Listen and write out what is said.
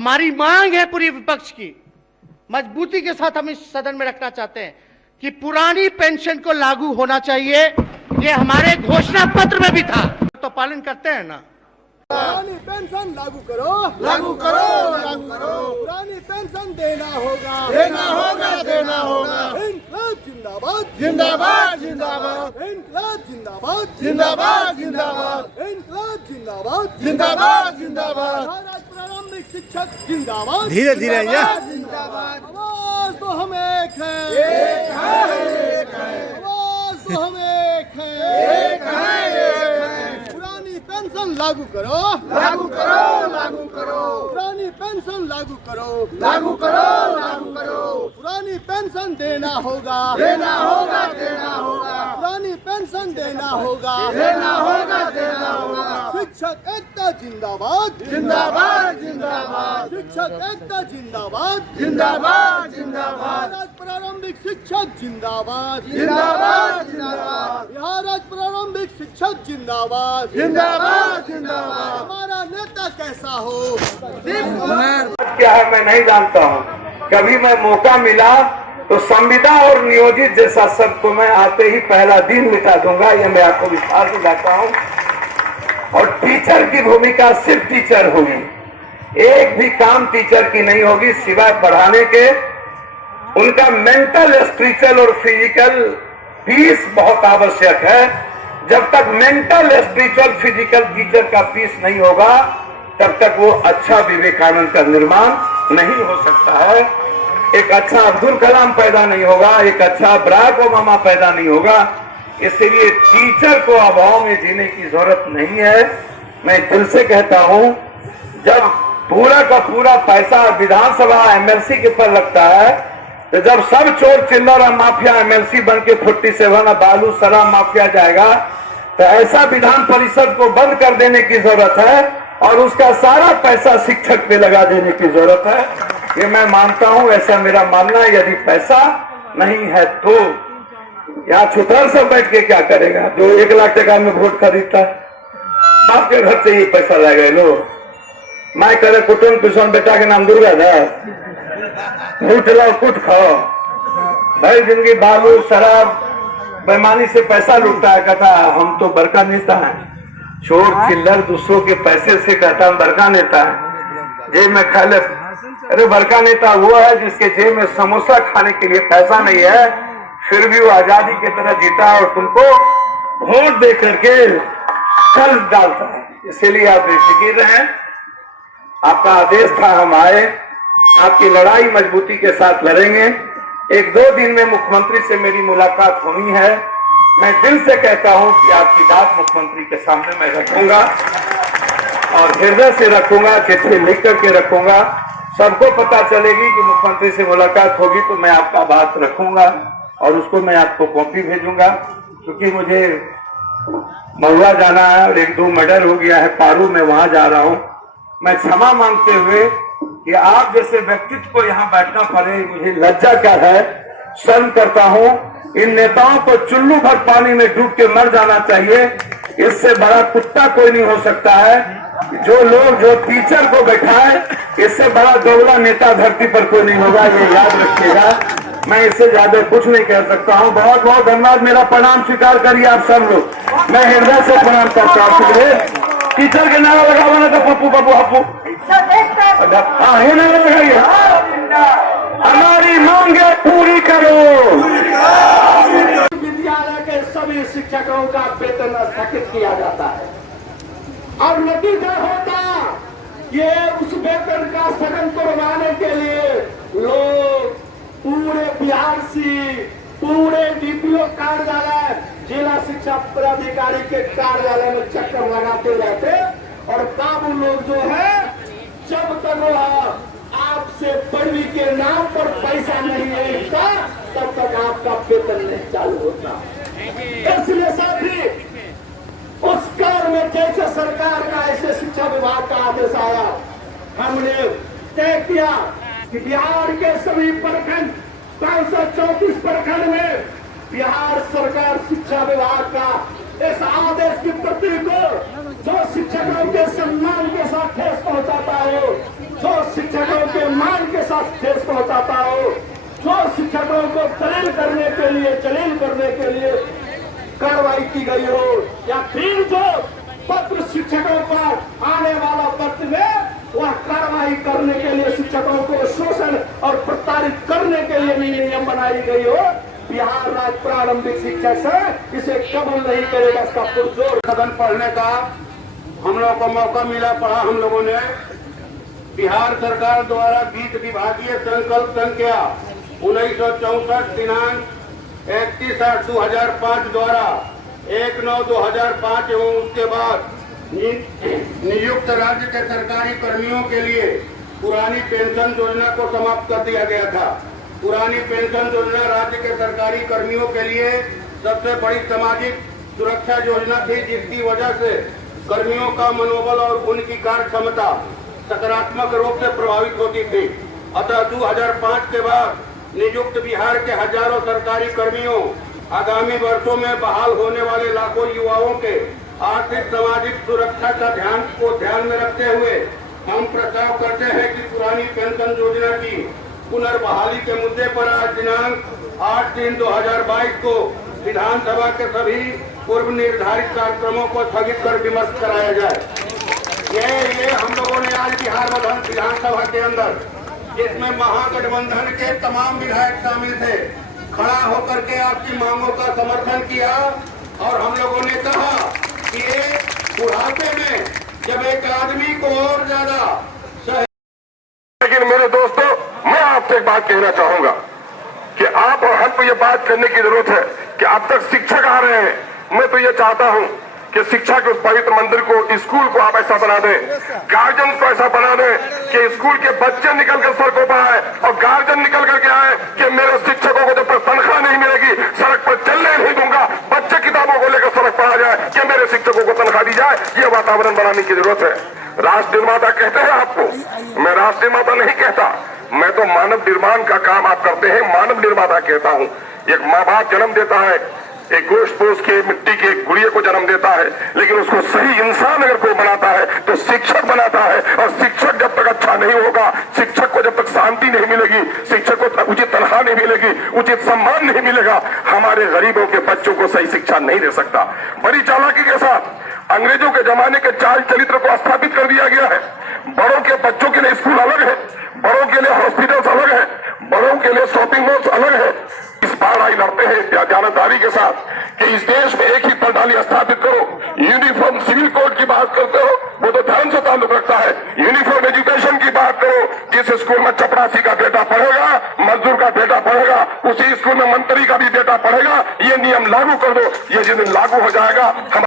हमारी मांग है पूरी विपक्ष की, मजबूती के साथ हम इस सदन में रखना चाहते हैं कि पुरानी पेंशन को लागू होना चाहिए। ये हमारे घोषणा पत्र में भी था, तो पालन करते हैं ना। पुरानी पेंशन लागू करो, लागू करो, लागू करो। पुरानी पेंशन देना होगा, देना होगा, देना होगा। इनकलाब जिंदाबाद, जिंदाबाद, जिंदाबाद। इनकलाब जिंदाबाद, जिंदाबाद, जिंदाबाद। इनकलाब जिंदाबाद, जिंदाबाद, जिंदाबाद। प्रारंभिक शिक्षक जिंदाबाद, धीरे धीरे जिंदाबाद। आवाज तो हम एक है, एक है, एक है। आवाज तो हम एक है, एक है, एक है। पुरानी पेंशन लागू करो, लागू करो, लागू करो। पुरानी पेंशन लागू करो, लागू करो, लागू करो। पुरानी पेंशन देना होगा, देना होगा, देना होगा। पुरानी पेंशन देना होगा, देना होगा, देना होगा। शिक्षक एकता जिंदाबाद, जिंदाबाद, जिंदाबाद। शिक्षक एकता जिंदाबाद, जिंदाबाद, जिंदाबाद। आज प्रारंभिक शिक्षक जिंदाबाद, जिंदाबाद, जिंदाबाद। बिहार आज प्रारंभिक शिक्षक जिंदाबाद, जिंदाबाद, जिंदाबाद। हमारा नेता कैसा हो, क्या है मैं नहीं जानता हूँ। कभी मैं मौका मिला तो संविदा और नियोजित जैसा शब्द को मैं आते ही पहला दिन मिटा दूंगा, ये मैं आपको विश्वास दिलाता हूँ। और टीचर की भूमिका सिर्फ टीचर होगी, एक भी काम टीचर की नहीं होगी सिवाय पढ़ाने के। उनका मेंटल, स्पिरिचुअल और फिजिकल पीस बहुत आवश्यक है। जब तक मेंटल, स्पिरिचुअल, फिजिकल टीचर का पीस नहीं होगा तब तक वो अच्छा विवेकानंद का निर्माण नहीं हो सकता है। एक अच्छा अब्दुल कलाम पैदा नहीं होगा, एक अच्छा बराक ओबामा पैदा नहीं होगा। इसलिए टीचर को अभाव में जीने की जरूरत नहीं है। मैं दिल से कहता हूं, जब पूरा का पूरा पैसा विधानसभा एमएलसी के ऊपर लगता है, तो जब सब चोर चिल्लर और माफिया एमएलसी बन के 47 बालू शराब माफिया जाएगा, तो ऐसा विधान परिषद को बंद कर देने की जरूरत है और उसका सारा पैसा शिक्षक पे लगा देने की जरूरत है। ये मैं मानता हूं, ऐसा मेरा मानना है। यदि पैसा नहीं है तो यहाँ छुतर सब बैठ के क्या करेगा? जो 1 लाख टका में वोट खरीदता है, बाप के घर से ही पैसा ले गए लो। मैं करे कुटुम किशन बेटा के नाम दुर्गा दास, लूट लो कुट खाओ भाई। जिंदगी बालू शराब बेईमानी से पैसा लूटता है, कहता हम तो बड़का नेता है। चोर चिल्लर दूसरों के पैसे से कहता हम बड़का नेता है, जेब में खा ले। अरे बड़का नेता वो है जिसके जेब में समोसा खाने के लिए पैसा नहीं है, फिर भी वो आजादी की तरह जीता और तुमको वोट दे करके कल डालता है। इसीलिए आप बेफिक्र रहें। आपका आदेश था, हम आए। आपकी लड़ाई मजबूती के साथ लड़ेंगे। 1-2 दिन में मुख्यमंत्री से मेरी मुलाकात होनी है। मैं दिल से कहता हूं कि आपकी बात मुख्यमंत्री के सामने मैं रखूंगा और हृदय से रखूंगा, चिट्ठी लिख करके रखूंगा। सबको पता चलेगी कि मुख्यमंत्री से मुलाकात होगी तो मैं आपका बात रखूंगा और उसको मैं आपको कॉपी भेजूंगा। क्योंकि मुझे महुआ जाना है और 1-2 मर्डर हो गया है पारू में, वहां जा रहा हूं। मैं क्षमा मांगते हुए कि आप जैसे व्यक्तित्व को यहाँ बैठना पड़े, मुझे लज्जा क्या है, शर्म करता हूँ। इन नेताओं को चुल्लू भर पानी में डूब के मर जाना चाहिए। इससे बड़ा कुत्ता कोई नहीं हो सकता है। जो लोग जो टीचर को बैठाए, इससे बड़ा दोगला नेता धरती पर कोई नहीं होगा, ये याद रखिएगा। मैं इससे ज्यादा कुछ नहीं कह सकता हूँ। बहुत बहुत धन्यवाद। मेरा प्रणाम स्वीकार करिए आप सब लोग। मैं हृदय से प्रणाम करता हूँ। टीचर के नारा लगाओ ना तो पप्पू पप्पू हप्पू नारा लगाइए। हमारी मांगे पूरी करो। विद्यालय के सभी शिक्षकों का वेतन स्थगित किया जाता है और नतीजा होता ये उस वेतन का स्थगन करवाने के लिए लोग पूरे बिहार से पूरे डीपीओ कार्यालय, जिला शिक्षा पदाधिकारी के कार्यालय में चक्कर लगाते रहते और काबू लोग जो है, जब तक वो आपसे पढ़वी के नाम पर पैसा नहीं मिलता तब तक आपका वेतन नहीं चालू होता। इसलिए साथी, उस काल में जैसे सरकार का ऐसे शिक्षा विभाग का आदेश आया, हमने तय किया कि बिहार के सभी प्रखंड 534 प्रखंड में बिहार सरकार शिक्षा विभाग का इस आदेश की प्रति को जो शिक्षकों के सम्मान के साथ ठेस पहुंचाता हो, जो शिक्षकों के मान के साथ देश को बताता हो, जो शिक्षकों को दलील करने के लिए कार्रवाई की गई हो, या फिर जो पत्र शिक्षकों पर आने वाला पत्र में वह कार्रवाई करने के लिए शिक्षकों को शोषण और प्रताड़ित करने के लिए भी नियम बनाई गई हो, बिहार राज्य प्रारंभिक शिक्षा से इसे कबूल नहीं करेगा। इसका पुरजोर सदन पढ़ने का हम लोग को मौका मिला, पढ़ा हम लोगों ने। बिहार सरकार द्वारा वित्त विभागीय संकल्प संख्या 1964 दिनांक 31/8/2005 द्वारा 1/9/2005 एवं उसके बाद नियुक्त राज्य के सरकारी कर्मियों के लिए पुरानी पेंशन योजना को समाप्त कर दिया गया था। पुरानी पेंशन योजना राज्य के सरकारी कर्मियों के लिए सबसे बड़ी सामाजिक सुरक्षा योजना थी, जिसकी वजह से कर्मियों का मनोबल और उनकी कार्य क्षमता सकारात्मक रूप से प्रभावित होती थी। अतः 2005 के बाद नियुक्त बिहार के हजारों सरकारी कर्मियों आगामी वर्षों में बहाल होने वाले लाखों युवाओं के आर्थिक सामाजिक सुरक्षा का ध्यान में रखते हुए हम प्रस्ताव करते हैं कि पुरानी पेंशन योजना की पुनर्बहाली के मुद्दे पर आज दिनांक 8/3/2022 को विधानसभा के सभी पूर्व निर्धारित कार्यक्रमों को स्थगित कर विमर्श कराया जाए। ये हम लोगों ने आज बिहार विधानसभा के अंदर, जिसमें महागठबंधन के तमाम विधायक शामिल थे, खड़ा होकर के आपकी मांगों का समर्थन किया और हम लोगों ने कहा कि बुढ़ापे में जब एक आदमी को और ज्यादा। लेकिन मेरे दोस्तों, मैं आपसे एक बात कहना चाहूंगा कि आप और हमको ये बात करने की जरूरत है कि अब तक शिक्षक आ रहे हैं। मैं तो ये चाहता हूं कि शिक्षा के उस पवित्र मंदिर को, स्कूल को आप ऐसा बना दें, गार्जियन को ऐसा बना दें कि स्कूल के बच्चे निकल कर सड़कों पर आए और गार्जियन निकल करके आए कि मेरे शिक्षकों को जब तक तनख्वाह नहीं मिलेगी सड़क पर चलने नहीं दूंगा। बच्चे किताबों को लेकर सड़क पर आ जाए कि मेरे शिक्षकों को तनख्वाह दी जाए। ये वातावरण बनाने की जरूरत है। राष्ट्र निर्माता कहते हैं आपको, मैं राष्ट्र निर्माता नहीं कहता, मैं तो मानव निर्माण का काम आप करते हैं, मानव निर्माता कहता हूं। एक माँ बाप जन्म देता है, एक गोश्त पोष के मिट्टी के गुड़िया को जन्म देता है, लेकिन उसको सही इंसान अगर कोई बनाता है तो शिक्षक बनाता है। और शिक्षक जब तक अच्छा नहीं होगा, शिक्षक को जब तक शांति नहीं मिलेगी, शिक्षक को उचित तनख्वाह नहीं मिलेगी, उचित सम्मान नहीं मिलेगा, हमारे गरीबों के बच्चों को सही शिक्षा नहीं दे सकता। बड़ी चालाकी के साथ अंग्रेजों के जमाने के चाल चरित्र को स्थापित कर दिया गया है। बड़ों के बच्चों के लिए स्कूल अलग है, बड़ों के लिए हॉस्पिटल्स अलग है, बड़ों के लिए शॉपिंग मॉल्स अलग है। इस बार आई लड़ते हैं जानदारी के साथ कि इस देश में एक ही प्रणाली स्थापित करो। यूनिफॉर्म सिविल कोड की बात करते हो, वो तो ध्यान से ताल्लुक रखता है। यूनिफॉर्म एजुकेशन की बात करो, जिस स्कूल में चपरासी का बेटा पढ़ेगा, मजदूर का बेटा पढ़ेगा, उसी स्कूल में मंत्री का भी बेटा पढ़ेगा। ये नियम लागू कर दो। ये जिस दिन लागू हो जाएगा